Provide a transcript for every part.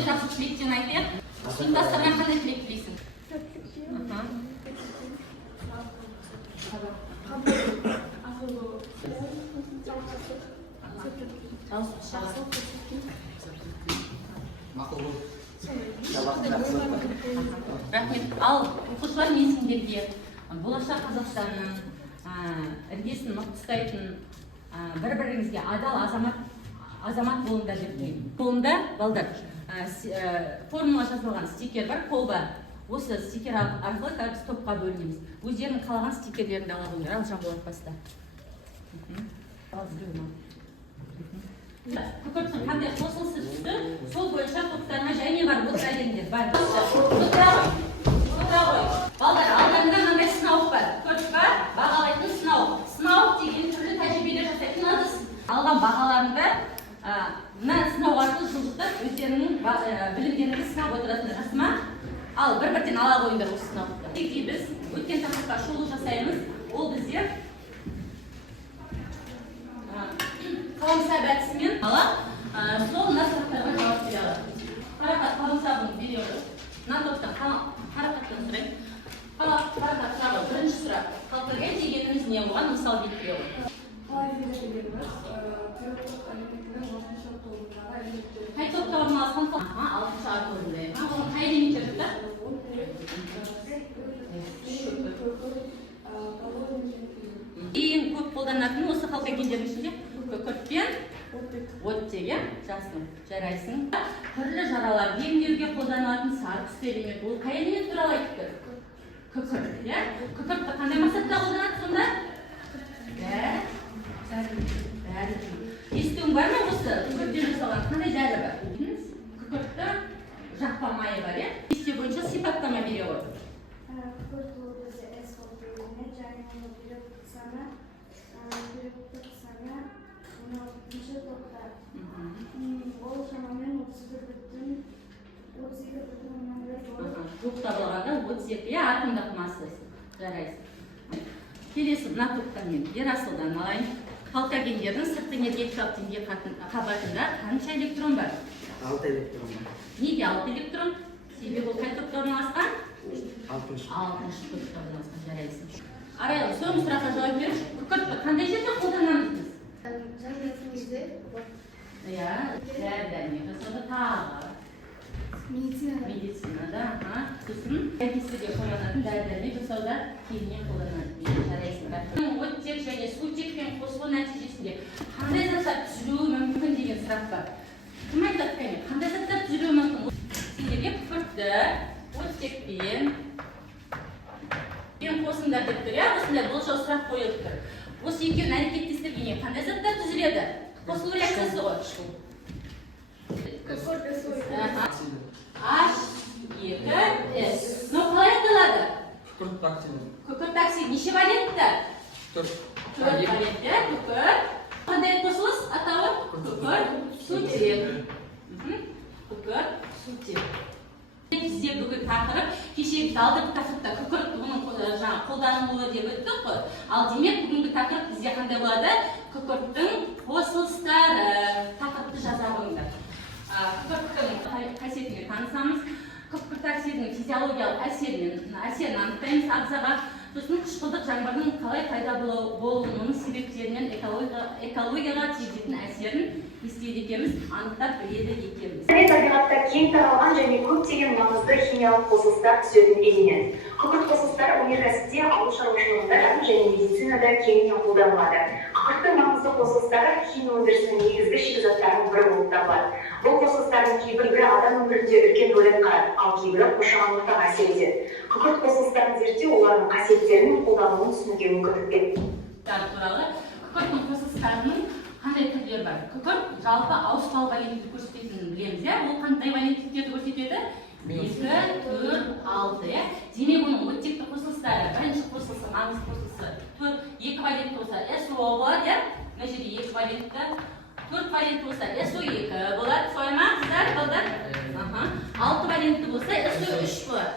Қандай жақсы тілектен айтайық. Сыныптастардан қандай тілек тілейсің? Рахмет. Ал оқушылар мен сендерге болашақ Қазақстанның іргесін мықты ұстайтын бір-біріңізге адал азамат болыңдар деп тілеймін. Қолымда балдар формула жазылған стикер бар, қолда. Осы стикер арқылы біз топқа бөлінеміз. Өздерінің қалаған стикерлеріңді ала қойыңдар. Ал Жанболат баста. Күкірттің қандай қосылысы түсті, сол бойынша топтарына және бар бұл әлемдер бар. Тұтыра ғой. Балдар, алдарында мынандай сынауық бар. Күкірт бар, бағалайтын сынауық. Сынауық деген түрлі тәжірибелер жасайтын адыс. Алған бағаларында мына сынауық арқылы жылжықтап өздерінің білімдеріңді сынап отыратыны рас ма? Ал бір-бірден ала қойыңдар осы сынауықты. Текте біз өткен тақырыпқа шолу жасаймыз. Ол біздер қаламсап әдісімен сол мына сұрақтарға жауап бере алады. Қарақат қаламсабын бере отырып, мына топтан қарақаттан сұрайын. Қарақат сұрағы бірінші сұрақ. Қалтаға тигеніміз не оған мысал келтіре ғой. Қай топта орналасқан? 6-шы атолында. Оның қай элементтер жатады? Ең көп қолданатын осы қалқагендердің ішінде күкірт пен оттегі жасын жарайсың. Түрлі жаралар емдеуге қолданылатын сары түсті элемент. Ол қай элемент туралы айтты? Күкірт. Күкіртті қандай мақсатта қолданады сонда? Дәрі. Естуің бар ма осы? Күкірттен жасалған қандай дәрі бар? Күкіртті жақпа майы бар, есте бойынша сипаттама бере ғой. Күкірт ол өзі эсфолтейіне және оны периодтық саны 16-шы топта. Ол шамамен 32,1 болады. Жоқ табылғанда 32 атомдық массасы. Жарайсың. Келесі мына топтан мен Ерасылдан алайын. Қалқагендердің сыртқы энергетикалық деңгей қабатында қанша электрон бар? 6 электрон бар. Неге 6 электрон? Себебі ол қай топта орналасқан? 6-шы топта орналасқан. Жарайсың. Арайлым, соңғы сұраққа жауап берші. Күкіртті қандай жерде қолданамыз біз? Жәрдемімізде дәрі-дәрмек жасауда тағы медицинада сосын кәдесіде қолданатын дәрі-дәрмек жасауда кеңінен қолданады. Жарайсың. Оттек және сутекпен қосылу нәтижесінде қандай заттар түзілуі мүмкін деген сұрақ бар. Кім айтады кәне? Қандай заттар түзілуі мүмкін? Сендерге күкіртті оттекпен қосыңдар деп тұр. Осындай болжау сұрақ қойылып тұр. Осы екеуін әрекеттестіргенде қандай заттар түзіледі? Қосылу реакциясы ғой. H2S. Но қалай аталады? Күкірт оксид неше валентті? 4 валентті. Күкірт. Қандай қосылыс атауы? Күкірт сутек. Күкірт сутек. Бізде бүгін тақырып кешегі алдыңғы тақырыпта күкірт оның қолданылуы деп өттік қой. Ал демек бүгінгі тақырып бізде қандай болады? Күкірттің қосылыстары тақырыпты жаза қойыңдар. Күкірттің қасиетімен танысамыз. Күкірт оксидінің физиологиялық әсерін анықтаймыз ағзаға. Сосын қышқылдық жаңбырдың қалай пайда болуының себептерінен экологияға тигізетін әсерін естиді екенбіз, анықтап біледі екенбіз. Табиғатта кең таралған және көптеген маңызды химиялық қосылыстар түсетін элемент. Күкірт қосылыстар өнеркәсіпте, ауыл шаруашылығында және медицинада кеңінен қолданылады. Күкірттің маңызды қосылыстары химия өндірісінің негізгі шикізаттарының бірі болып табылады. Бұл қосылыстардың кейбірі адам өмірінде үлкен рөл атқарады, ал кейбірі қоршаған ортаға әсер етеді. Күкірт қосылыстарын зерттеу олардың қасиеттерін қолдануын түсінуге мүмкіндік береді. Туралы күкірттің қосылыстарының қандай түрлері бар? Күкірт жалпы ауыспалы валенттілікті көрсететінін білеміз, ол қандай валенттіліктерді көрсетеді? 2, 4, 6. Демек оның оттекті қосылыстары, бірінші қосылысы, маңызды қосылысы 2 валентті болса SO болады, мына жерде 2 валентті, 4 валентті болса SO2 болады, солай ма қыздар, балдар? 6 валентті болса SO3 болады.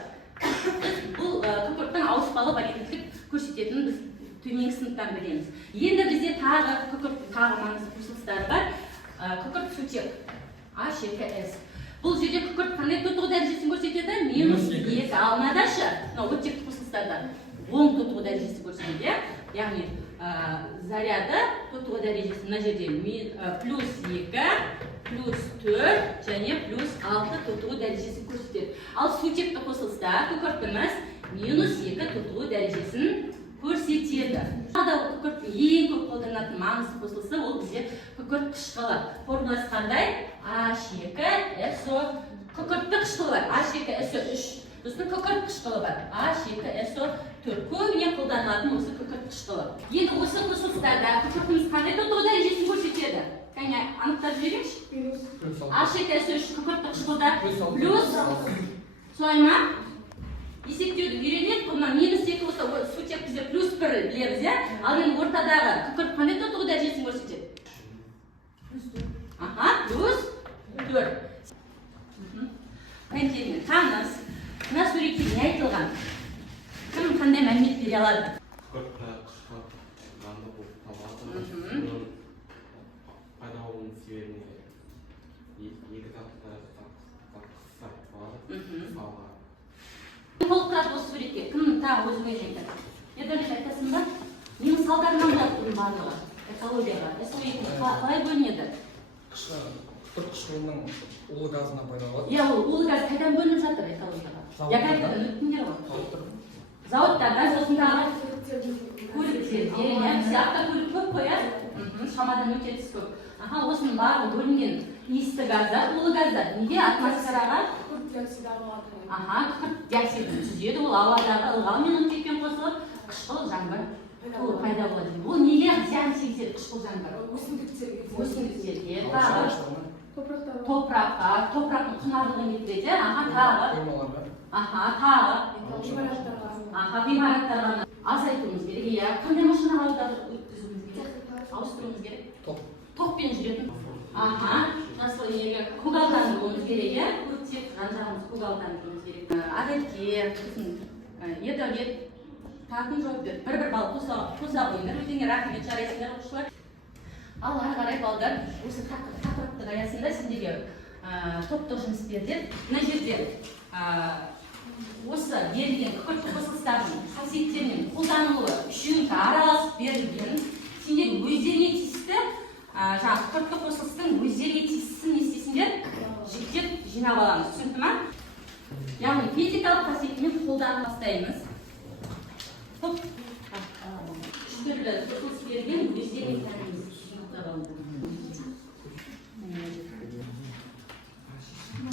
Бұл күкірттің ауыспалы валенттілік көрсететінін біз төменгі сыныптан білеміз. Енді бізде тағы күкірттің тағы маңызды қосылыстары бар. Күкірт сутек H2S. Бұл жерде күкірт қандай тотығу дәрежесін көрсетеді? Минус 2 алмадашы. Мынау оттектік қосылыстарда оң тотығу дәрежесін көрсетеді. Яғни заряды тотығу дәрежесі мына жерде плюс 2, плюс 4 және плюс 6 тотығу дәрежесін көрсетеді. Ал сутекті қосылыста күкіртіміз минус 2 тотығу дәрежесін көрсетеді. Күкірттің ең көп қолданатын маңызды қосылысы ол бізде күкірт қышқылы. Формуласы қандай? H2SO. Күкіртті қышқылы бар. H2SO3. Біздің күкірт қышқылы бар. H2SO4. Көбіне қолданылатын осы күкірт қышқылы. Енді осы қосылыстарда күкіртіміз қандай тотығу дәрежесін көрсетеді? Кәне анықтап жіберейікші. H2SO3 күкіртті қышқылда плюс солай ма? Есептеуді үйренеді, бұнан минус 2 болса, сутек бізде плюс 1 білеміз, ал енді ортадағы күкірт қандай тотығу дәрежесін көрсетеді? Плюс 4. Пәнтермен таныс. Мына суретте не айтылған? Кім қандай мәлімет бере алады? Күкіртті қышқылы жанды болып табылады. Пайда болуының себебіне екі затты қысқартып болады. Толықтырады осы суретке. Кім тағы өзіңе айтады? Ердәулет айтасың ба? Ненің салдарынан болады бұның барлығы? Экологияға. Экологияға қалай бөлінеді? Күкірт қышқылының улы газына пайда болады. Иә, ол улы газ қайдан бөлініп жатыр экологияға? Зауыттарда, осындағы көліктерде, бізде автокөлік көп қой, шамадан өте түс көп. Осының барлығы бөлінген иісті газдар, улы газдар. Неге атмосфераға? Күкірт диоксидін түзеді, ол ауадағы ылғал мен оттекпен қосылып, қышқыл жаңбыр пайда болады. Ол неге зиян тигізеді қышқыл жаңбыр? Өсімдіктерге, топыраққа, топырақтың құнарлығын кетіреді, тағы ғимараттарға азайтуымыз керек. Қандай машинаға ауыстыруымыз керек? Топпен жүретін. Жасыл неге көгалдандыруымыз керек, көптеп жан-жағымыз көгалдандыруымыз керек. Әдетке, Ердәулет, тағын жауап бер. Бір балл қоса қойыңдар, өтеңе рахмет жарайсыңдар оқушылар. Ал ары қарай балдар, осы тақырыптың аясында сендерге топтық жұмыс берді. Мына жерде осы берілген күкіртті қосылыстардың қасиеттермен қолданылуы үшеуі араласып берілген. Сендер өздеріне тиісті күкіртті қосылыстың өздеріне тиістісін не істейсіңдер? Жіктеп жинап аламыз. Түсінді ма? Яғни физикалық қасиетімен қолданып бастаймыз. Үш түрлі қосылыс берген өздеріне тәніміз.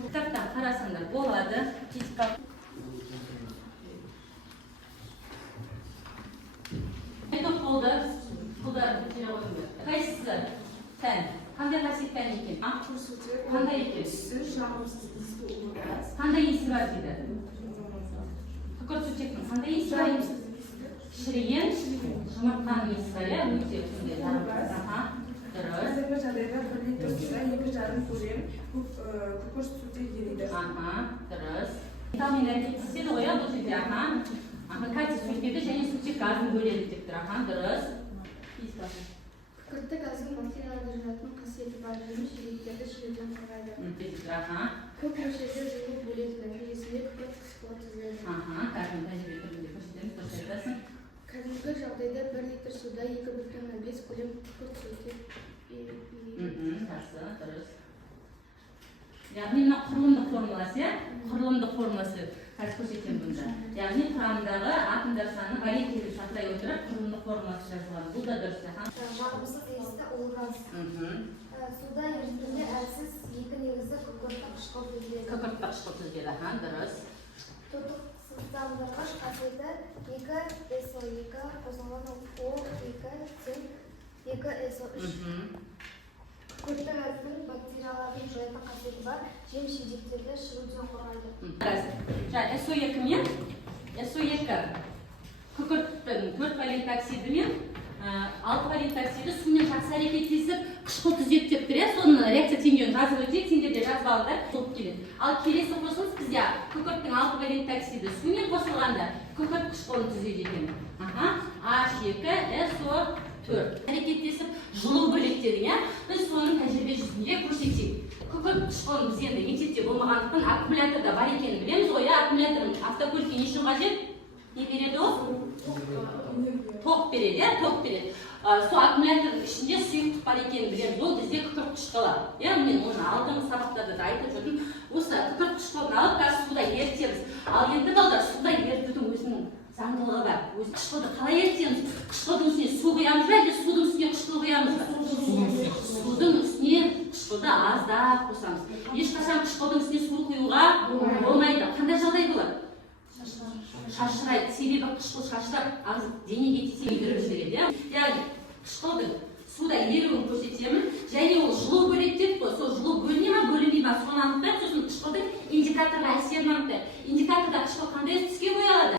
Кітаптан қарасаңдар болады. Физикалық топ болды. Қолдарын көтере қойыңдар. Қайсысы тән? Қандай қасиет тән екен? Қандай екен? Қандай иісі бар дейді? Күкірт сутектің қандай иісі бар? Шіріген жұмыртқаның иісі бар, өте күнде. Дұрыс. Қазіргі жағдайда 1 литр суда 2,5 көлем күкірт сутек ериді. Дұрыс. Металмен әрекеттеседі ғой, бұл жерде. Кальций сульфиді және сутек газын бөледі деп тұр. Дұрыс. Күкіртті газдың бактерияларды жинайтын қасиеті бар, жеміс жидектерді шіруден қорғайды. Көп мөлшерде жылу бөледі, нәтижесінде күкірт қышқылы түзіледі. Кәдімгі тәжірибе түрінде көрсетеміз, дұрыс айтасың. Қазіргі жағдайда 1 литр суда 2,5 көлем күкірт сутек ериді. Дұрыс. Яғни мына құрылымдық формуласы, құрылымдық формуласы қазір көрсетемін бұнда. Яғни құрамындағы атомдар саны валентті шақырай отырып құрылымдық формуласы жазылған. Бұл да дұрыс. Жағымсыз иісті улы газ. Суда ерітінді әлсіз екі негізді күкіртті қышқыл түзіледі. Күкіртті қышқыл түзіледі. Дұрыс. Тотықсыздандырғыш қасиеті 2SO2 қосылған O2 цинк 2SO3. Күкіртті газдың бактериялардың жоятын қасиеті бар, жеміс жидектерді шіруден қорғайды. SO2 мен SO2 күкірттің 4 валентті оксиді мен 6 валентті оксиді сумен жақсы әрекеттесіп қышқыл түзеді деп тұр. Соның реакция теңдеуін жазып өтейік, сендер де жазып алыңдар, болып келеді. Ал келесі қосылыс бізде күкірттің 6 валентті оксиді сумен қосылғанда күкірт қышқылын түзеді екен. H2SO4 әрекеттесіп жылу бөлектеді. Біз соның тәжірибе жүзінде көрсетейік. Күкірт қышқылын біз енді мектепте болмағандықтан аккумуляторда бар екенін білеміз ғой, аккумулятор автокөлікке не үшін қажет? Не береді ол? Ток береді, ток береді. Сол аккумулятордың ішінде сұйықтық бар екенін білеміз. Ол бізде күкірт қышқылы. Мен оны алдыңғы сабақтарда да айтып жүрдім. Осы күкірт қышқылын алып қазір суда ерітеміз. Ал енді балдар, суда ерітудің өзінің заңдылығы бар. Өз қышқылды қалай ерітеміз? Қышқылдың үстіне су құямыз ба, әлде судың үстіне қышқыл құямыз ба? Судың үстіне қышқылды аздап қосамыз. Ешқашан қышқылдың үстіне су құюға болмайды. Қандай жағдай болады? Шашырайды, себебі қышқыл шашырап, денеге тисе күйдіріп жібереді. Яғни қышқылдың суда еруін көрсетемін, және ол жылу бөледі деп қой. Сол жылу бөліне ма, бөлінбей ма, соны анықтайық. Сосын қышқылдың индикаторға әсерін анықтайық. Индикаторда қышқыл қандай түске боялады?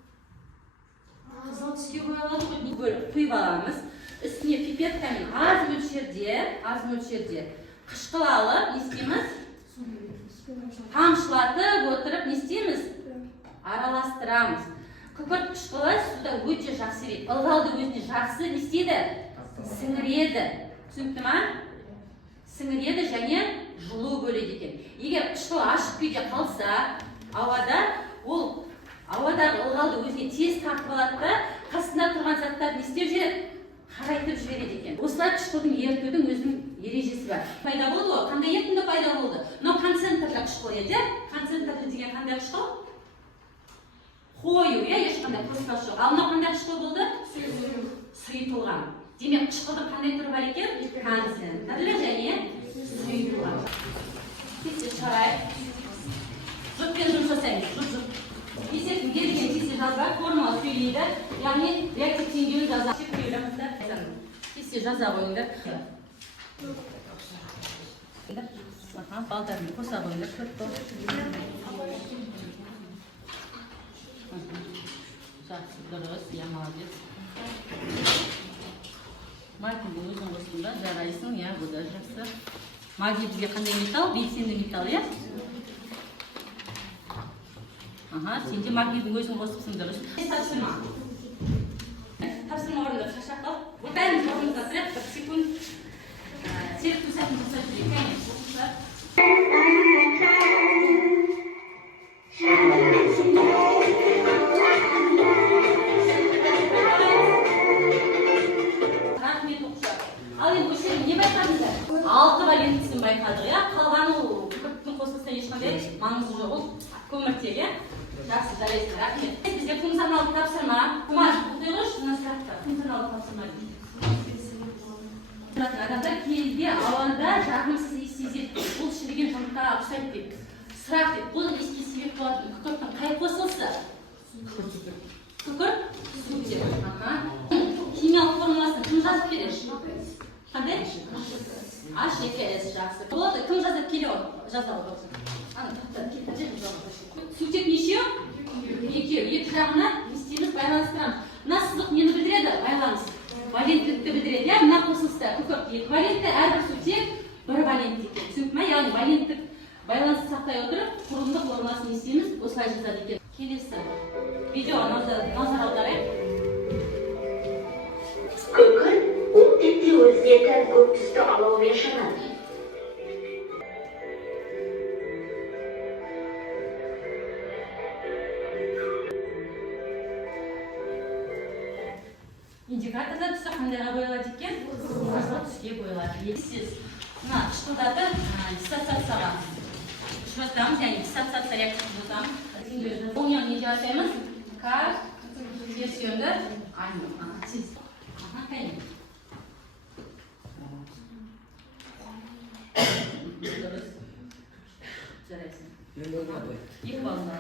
Қызыл түске боялады ғой. Бөліп құйып аламыз. Үстіне пипеткамен аз мөлшерде қышқыл алып, не істейміз? Тамшылатып отырып, не істейміз? Араластырамыз. Күкірт қышқылы суда өте жақсы ереді. Ылғалды өзіне жақсы не істейді? Сіңіреді. Түсінікті ма? Сіңіреді және жылу бөледі екен. Егер қышқыл ашық күйде қалса, ауадағы ылғалды өзіне тез тартып алады да, қасында тұрған заттарды не істеп жібереді? Қарайтып жібереді екен. Осылай қышқылдың ерітудің өзінің ережесі бар. Пайда болды ғой? Қандай ерітінді пайда болды? Мынау концентрлі қышқыл еді. Концентрлі деген қандай қышқыл? Қою, ешқандай қоспасы жоқ. Ал мынау қандай қышқыл болды? Сұйытылған. Демек, қышқылдың қандай түрі бар екен? Концентрлі және сұйытылған. Кесте шығарайық. Жұппен жұмыс жасаймыз. Жұп. Есектің берілген кесте жазба формула сөйлейді. Яғни реактив теңдеуін жаза. Кесте жаза қойыңдар. Балдарын қоса қойыңдар. Жақсы, дұрыс, молодец. Магнийді өзің қостың ба, жарайсың, бұл да жақсы. Магний бізге қандай металл? Белсенді металл, Сен де магнийдің өзің қосыпсың, дұрыс. Тапсырма. Тапсырма орында шашақ қал. Бәріміз орнымызда тұрайық, 1 секунд. Серік түсәтін жасап жүрейік. Ал енді өшерін не байқадыңыздар? 6 валентісін байқадық, қалғаны күкірттің қосылысына ешқандай маңызы жоқ, ол көміртек, жақсы, жарайсың, рахмет. Бізде функционалды тапсырма, бұлдай қойшы, мына сұрақта функционалды тапсырма дейді. Адамдар келді, ауада жағымсыз иіс сезеді, бұл шіріген жұмыртқаға ұқсайды деп. Сұрақ деп, бұл иіске себеп болатын күкірттің қай қосылысы? Күкірт? Сутек. Химиялық формуласын кім жазып береді? Қандай? H2S жақсы. Болады, кім жазып келе ол? Жаза ол болсын. Сутек нешеу? 2. Екі жағына не істейміз? Байланыстырамыз. Мына сызық нені білдіреді? Байланыс. Валенттікті білдіреді. Мына қосылыста күкірт 2 валентті, әрбір сутек 1 валентті екен. Түсініп ма? Яғни валенттік байланысты сақтай отырып, құрылымдық формуласын не істейміз? Осылай жазады екен. Келесі. Видео назар аударайық. Күкірт оттекте өзіне тән көк түсті алаумен жанады. Индикаторда түсі қандайға боялады екен? Қызыл түске боялады. Сіз мына қышқылдарды диссоциацияға ұшыратамыз, яғни диссоциация реакциясын жасамыз. Ол не деп атаймыз? Конверсионды айнымыз. Қайын. Дұрыс. Жарайсың. 2 балл алады.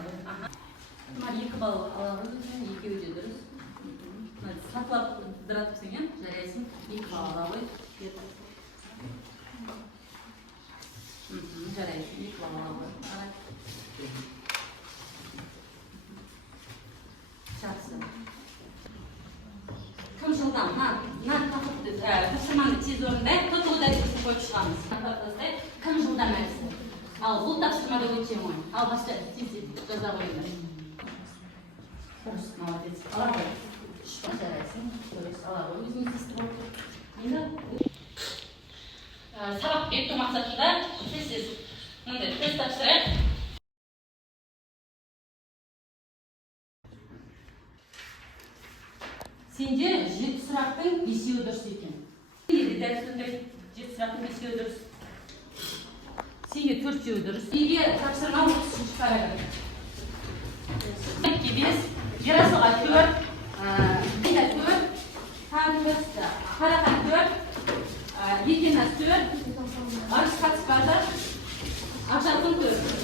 2 балл алады, 2 өте дұрыс. Сатылап дұратыпсың, жарайсың. 2 балл алады. Жарайсың, 2 балл алады. Жақсы. Кім жылдам? Тапсырманы тез орындайық, тоқтаудай бізді қойып шығамыз. Кім жылдам әрісі? Ал бұл тапсырмада өте оңай. Ал басқа тез жаза қойыңдар. Дұрыс, молодец. Ала қой. Жарайсың. Дұрыс, ала қой. Өзіңіз естіп отыр. Енді сабақ бекіту мақсатында сіз мынандай Göz topshiriq. Sence 7 suraktın 5'i durs ekan. 7 dersinde 7 suraktın 5'i durs. Sence 4'ü durs. İyiga topshirma 30-chi paragraf. 2 biz yarasuga 4, bitta 4, tarixda harakat 4, yetinmas 4, arz kaç barda, aşağıdan 4.